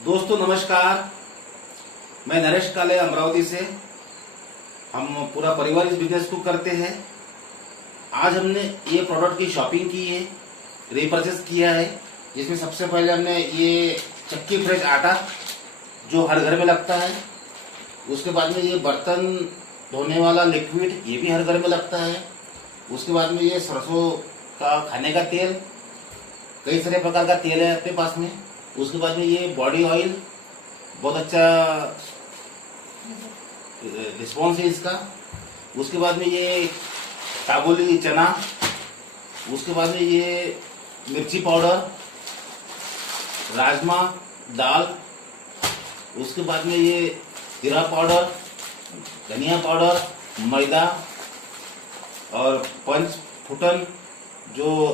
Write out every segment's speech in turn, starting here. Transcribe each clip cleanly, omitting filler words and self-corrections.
दोस्तों नमस्कार। मैं नरेश काले अमरावती से। हम पूरा परिवार इस बिजनेस को करते हैं। आज हमने ये प्रोडक्ट की शॉपिंग की है, रीपरचेस किया है, जिसमें सबसे पहले हमने ये चक्की फ्रेश आटा जो हर घर में लगता है, उसके बाद में ये बर्तन धोने वाला लिक्विड ये भी हर घर में लगता है, उसके बाद में ये सरसों का खाने का तेल, कई सारे प्रकार का तेल है अपने पास में, उसके बाद में ये बॉडी ऑयल बहुत अच्छा रिस्पॉन्स है इसका, उसके बाद में ये काबुली चना, उसके बाद में ये मिर्ची पाउडर, राजमा दाल, उसके बाद में ये जीरा पाउडर, धनिया पाउडर, मैदा और पंच फुटन जो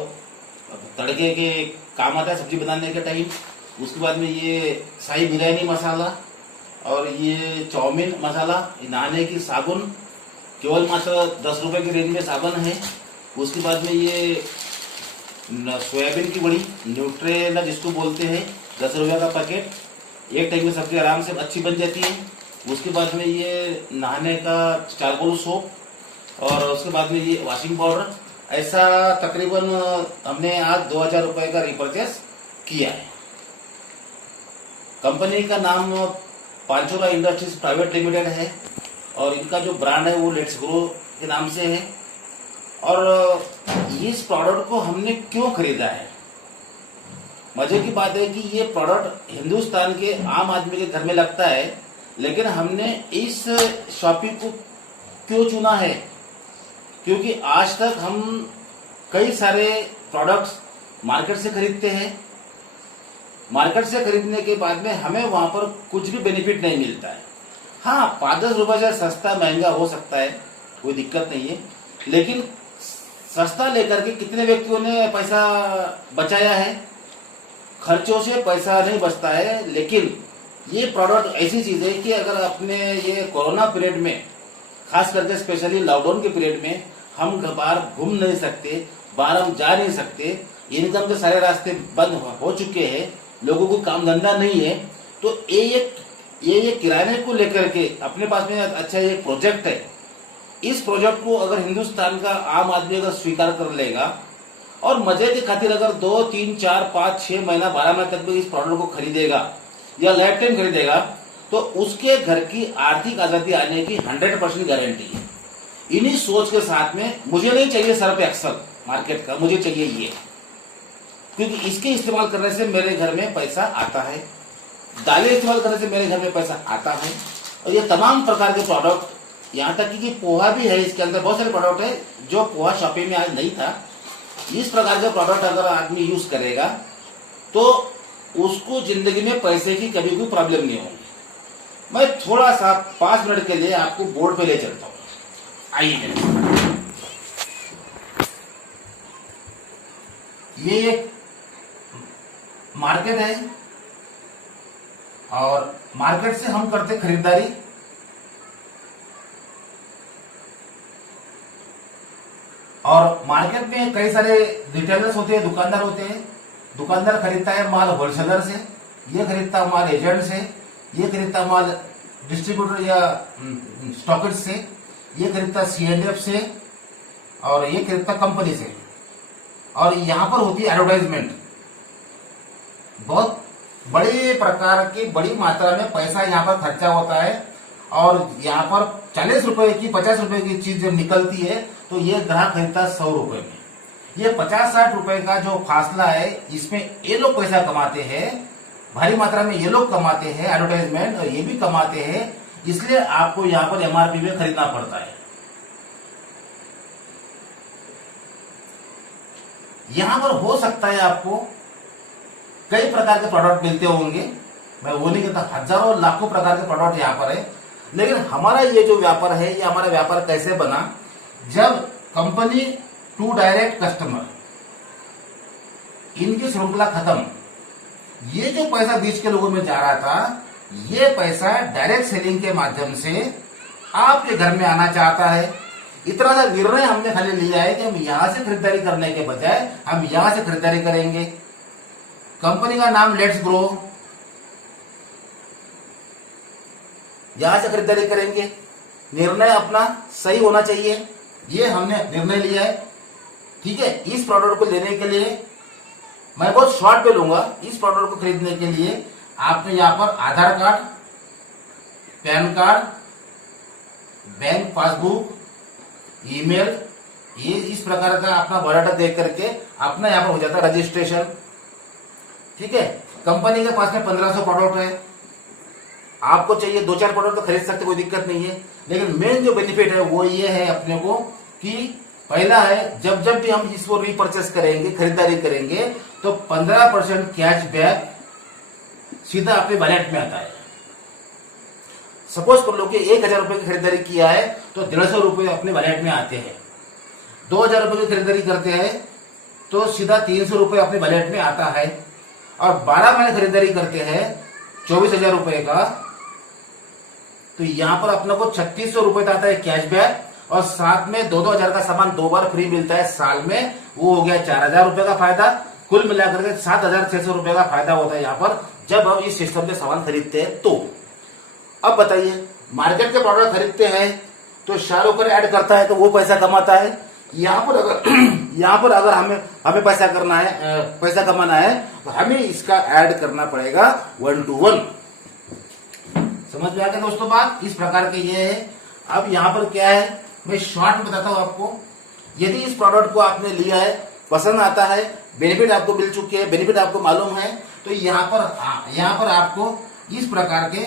तड़के के काम आता है सब्जी बनाने के टाइम, उसके बाद में ये शाही बिरयानी मसाला और ये चाउमीन मसाला, नहाने की साबुन केवल मात्र 10 रुपए की रेंज में साबुन है, उसके बाद में ये सोयाबीन की बड़ी न्यूट्रेला जिसको बोलते हैं 10 रुपये का पैकेट, एक टाइम में सब्जी आराम से अच्छी बन जाती है, उसके बाद में ये नहाने का चारकोल सोप और उसके बाद में ये वॉशिंग पाउडर। ऐसा तकरीबन हमने आज 2000 रुपए का रिपर्चेस किया है। कंपनी का नाम पांचोला इंडस्ट्रीज प्राइवेट लिमिटेड है और इनका जो ब्रांड है वो लेट्स ग्रो के नाम से है। और इस प्रोडक्ट को हमने क्यों खरीदा है, मजे की बात है कि ये प्रोडक्ट हिंदुस्तान के आम आदमी के घर में लगता है, लेकिन हमने इस शॉपिंग को क्यों चुना है, क्योंकि आज तक हम कई सारे प्रोडक्ट्स मार्केट से खरीदते हैं। मार्केट से खरीदने के बाद में हमें वहां पर कुछ भी बेनिफिट नहीं मिलता है। हाँ, 5-10 रुपए से सस्ता महंगा हो सकता है, कोई दिक्कत नहीं है, लेकिन सस्ता लेकर के कितने व्यक्तियों ने पैसा बचाया है। खर्चों से पैसा नहीं बचता है, लेकिन ये प्रोडक्ट ऐसी चीज है कि अगर अपने ये कोरोना पीरियड में, खास करके स्पेशली लॉकडाउन के पीरियड में, हम बाहर घूम नहीं सकते, बाहर हम जा नहीं सकते, इनकम के सारे रास्ते बंद हो चुके हैं, लोगों को काम धंधा नहीं है, तो ये किराने को लेकर के अपने पास में अच्छा ये प्रोजेक्ट है। इस प्रोजेक्ट को अगर हिंदुस्तान का आम आदमी अगर स्वीकार कर लेगा और मजे के खातिर अगर 2, 3, 4, 5, 6 महीना 12 महीने तक भी इस प्रोडक्ट को खरीदेगा या लाइफ टाइम खरीदेगा, तो उसके घर की आर्थिक आजादी आने की 100% गारंटी है। इन्हीं सोच के साथ में मुझे नहीं चाहिए सर्फ एक्सल मार्केट का, मुझे चाहिए ये, क्योंकि इसके इस्तेमाल करने से मेरे घर में पैसा आता है, दालें इस्तेमाल करने से मेरे घर में पैसा आता है, और ये तमाम प्रकार के प्रोडक्ट, यहाँ तक कि पोहा भी है, इसके अंदर बहुत सारे प्रोडक्ट है जो पोहा शॉपिंग में आज नहीं था। इस प्रकार के प्रोडक्ट अगर आदमी यूज करेगा तो उसको जिंदगी में पैसे की कभी कोई प्रॉब्लम नहीं होगी। मैं थोड़ा सा 5 मिनट के लिए आपको बोर्ड पे ले चलता हूँ, आइए। ये एक मार्केट है और मार्केट से हम करते खरीदारी। और मार्केट में कई सारे रिटेलर्स होते हैं, दुकानदार होते हैं। दुकानदार खरीदता है माल होलसेलर से, ये खरीदता माल एजेंट से, ये खरीदता माल डिस्ट्रीब्यूटर या स्टॉकिस्ट से, ये खरीदता C&F से, और ये खरीदता कंपनी से। और यहाँ पर होती है एडवर्टाइजमेंट। बहुत बड़े प्रकार की बड़ी मात्रा में पैसा यहाँ पर खर्चा होता है, और यहाँ पर 40 रुपए की 50 रुपए की चीज जब निकलती है तो ये ग्राहक खरीदता है 100 रुपए में। ये 50-60 रुपए का जो फासला है, इसमें ये लोग पैसा कमाते हैं, भारी मात्रा में ये लोग कमाते हैं एडवर्टाइजमेंट, और ये भी कमाते हैं, इसलिए आपको यहाँ पर MRP में खरीदना पड़ता है। यहाँ पर हो सकता है आपको कई प्रकार के प्रोडक्ट मिलते होंगे, मैं वो नहीं कहता, हजारों लाखों प्रकार के प्रोडक्ट यहाँ पर है, लेकिन हमारा ये जो व्यापार है, ये हमारा व्यापार कैसे बना, जब कंपनी टू डायरेक्ट कस्टमर, इनकी श्रृंखला खत्म, ये जो पैसा बीच के लोगों में जा रहा था, ये पैसा डायरेक्ट सेलिंग के माध्यम से आपके घर में आना चाहता है। इतना सा निर्णय हमने खाली लिया है कि हम यहां से खरीदारी करने के बजाय हम यहां से खरीदारी करेंगे। कंपनी का नाम लेट्स ग्रो, यहां से खरीदारी करेंगे। निर्णय अपना सही होना चाहिए, ये हमने निर्णय लिया है। ठीक है, इस प्रोडक्ट को लेने के लिए मैं बहुत शॉर्ट पे लूंगा। इस प्रोडक्ट को खरीदने के लिए आपने यहाँ पर Aadhaar card, PAN card, bank passbook, email, ये इस प्रकार का अपना बायोडाटा देख करके अपना यहाँ पर हो जाता है रजिस्ट्रेशन। ठीक है, कंपनी के पास में 1500 प्रोडक्ट है, आपको चाहिए 2-4 प्रोडक्ट तो खरीद सकते, कोई दिक्कत नहीं है। लेकिन मेन जो बेनिफिट है वो ये है अपने को कि पहला है, जब जब भी हम इसको रीपर्चेस करेंगे, खरीदारी करेंगे, तो 15% कैशबैक सीधा अपने वॉलेट में आता है। सपोज कर लो कि 1000 रुपए की खरीदारी किया है तो 150 रुपए अपने वॉलेट में आते हैं। 2000 रुपए की खरीदारी करते हैं तो सीधा 300 रुपए अपने वॉलेट में आता है। और 12 महीने खरीदारी करते हैं 24,000 रुपए का, तो यहां पर अपने को 3600 रुपए का आता है कैशबैक, और साथ में 2-2 हजार का सामान 2 बार फ्री मिलता है साल में। वो हो गया 4000 रुपए का फायदा। कुल मिलाकर के 7600 रुपए का फायदा होता है यहाँ पर, जब हम इस सिस्टम से सामान खरीदते हैं। तो अब बताइए, मार्केट के प्रोडक्ट खरीदते हैं तो शाहरुख खान ऐड करता है तो वो पैसा कमाता है। यहाँ पर अगर हमें पैसा करना है, पैसा कमाना है, तो हमें इसका ऐड करना पड़ेगा 1 to 1। समझ में आ गया दोस्तों बात? इस प्रकार के ये है। अब यहाँ पर क्या है, मैं शॉर्ट में बताता हूँ आपको। यदि इस प्रोडक्ट को आपने लिया है, पसंद आता है, बेनिफिट आपको मिल चुके हैं, बेनिफिट आपको मालूम है, तो यहाँ पर आपको इस प्रकार के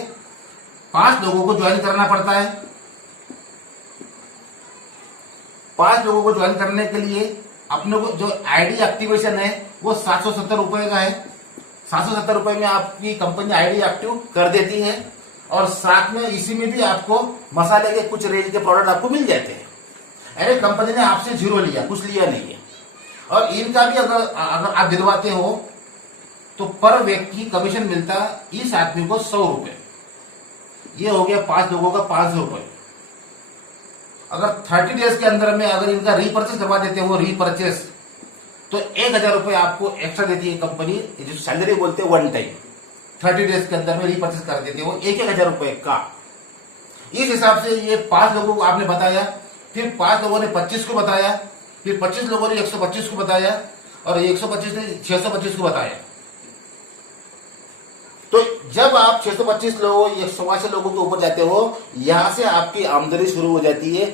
5 लोगों को ज्वाइन करना पड़ता है। 5 लोगों को ज्वाइन करने के लिए अपने को जो आईडी एक्टिवेशन है वो 770 रुपए का है। 770 रुपए में आपकी कंपनी आईडी एक्टिव कर देती है, और साथ में इसी में भी आपको मसाले के कुछ रेंज के प्रोडक्ट आपको मिल जाते हैं। अरे कंपनी ने आपसे 0 लिया, कुछ लिया नहीं है। और इनका भी अगर आप दिलवाते हो तो पर व्यक्ति कमीशन मिलता इस आदमी को 100 रुपए। ये हो गया 5 लोगों का 500 रुपए। अगर 30 डेज के अंदर में अगर इनका रीपर्चेस करवा देते हो, रीपर्चेस, तो 1000 रुपए आपको एक्स्ट्रा देती है कंपनी, जो सैलरी बोलते हैं 1 टाइम। 30 डेज के अंदर में रीपर्चेस कर देते हो 1,000 रुपए का। इस हिसाब से ये 5 लोगों को आपने बताया, फिर 5 लोगों ने 25 को बताया, फिर 25 लोगों ने 125 को बताया, और 125 ने 625 को बताया। तो जब आप 625 लोगों, 180 लोगों के ऊपर जाते हो, यहां से आपकी आमदनी शुरू हो जाती है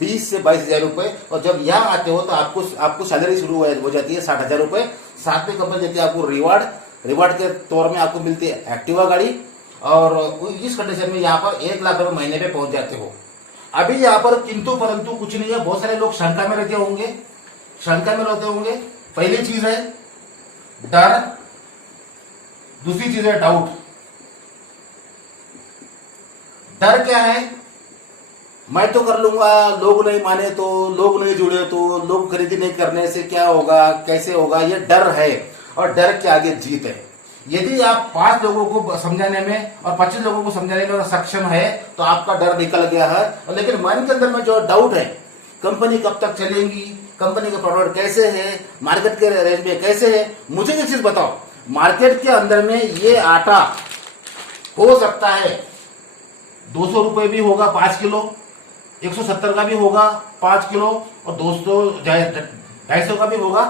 20 से 22,000 रुपए। और जब यहाँ आते हो तो आपको सैलरी शुरू हो जाती है 60,000 रुपए। साथ में कंपनी देती है आपको रिवार्ड के तौर में आपको मिलती है एक्टिवा गाड़ी। और इस कंडीशन में यहाँ पर 1 लाख रुपए महीने पे पहुंच जाते हो। अभी यहाँ पर किंतु परंतु कुछ नहीं है। बहुत सारे लोग शंका में रहते होंगे। पहली चीज है डर, दूसरी चीज है डाउट। डर क्या है, मैं तो कर लूंगा, लोग नहीं माने तो, लोग नहीं जुड़े तो, लोग खरीदी नहीं करने से क्या होगा, कैसे होगा, ये डर है। और डर के आगे जीत है। यदि आप 5 लोगों को समझाने में और 25 लोगों को समझाने में सक्षम है तो आपका डर निकल गया है। लेकिन मन के अंदर में जो डाउट है, कंपनी कब तक चलेगी, कंपनी का प्रोडक्ट कैसे है, मार्केट के रेंज में कैसे है, मुझे एक चीज बताओ, मार्केट के अंदर में ये आटा हो सकता है 200 रुपए भी होगा 5 किलो, 170 का भी होगा 5 किलो, और 250 का भी होगा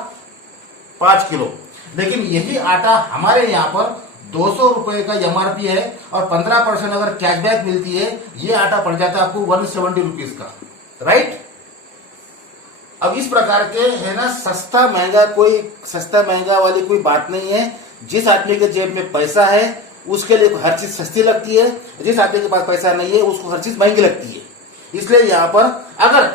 5 किलो। लेकिन यही आटा हमारे यहाँ पर 200 रुपए का एमआरपी है, और 15% अगर कैशबैक मिलती है, ये आटा पड़ जाता है आपको 170 रुपीज का। राइट? अब इस प्रकार के है ना, सस्ता महंगा वाली कोई बात नहीं है। जिस आदमी के जेब में पैसा है उसके लिए हर चीज सस्ती लगती है, जिस आदमी के पास पैसा नहीं है उसको हर चीज महंगी लगती है। इसलिए यहाँ पर अगर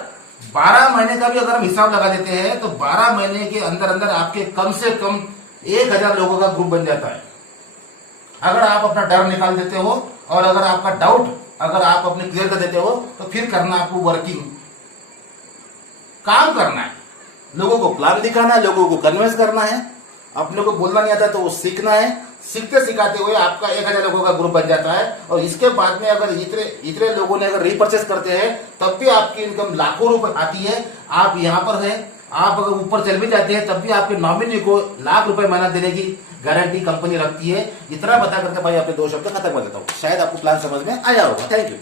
12 महीने का भी अगर हम हिसाब लगा देते हैं तो 12 महीने के अंदर अंदर आपके कम से कम 1000 लोगों का ग्रुप बन जाता है। अगर आप अपना डर निकाल देते हो, और अगर आपका डाउट अगर आप अपने क्लियर कर देते हो, तो फिर करना आपको वर्किंग काम करना है। लोगों को प्लान दिखाना है, लोगों को कन्विंस करना है। अपने को बोलना नहीं आता तो वो सीखना है। सीखते सिखाते हुए आपका 1000 लोगों का ग्रुप बन जाता है। और इसके बाद में अगर इतने लोगों ने अगर रीपर्चेस करते हैं तब भी आपकी इनकम लाखों रुपए आती है। आप यहाँ पर है, आप अगर ऊपर चल भी जाते हैं तब भी आपके नॉमिनी को लाख रुपए महीना देने की गारंटी कंपनी रखती है। इतना बता करके भाई अपने 2 शब्द खत्म कर देता हूँ। शायद आपको प्लान समझ में आया होगा। Thank you.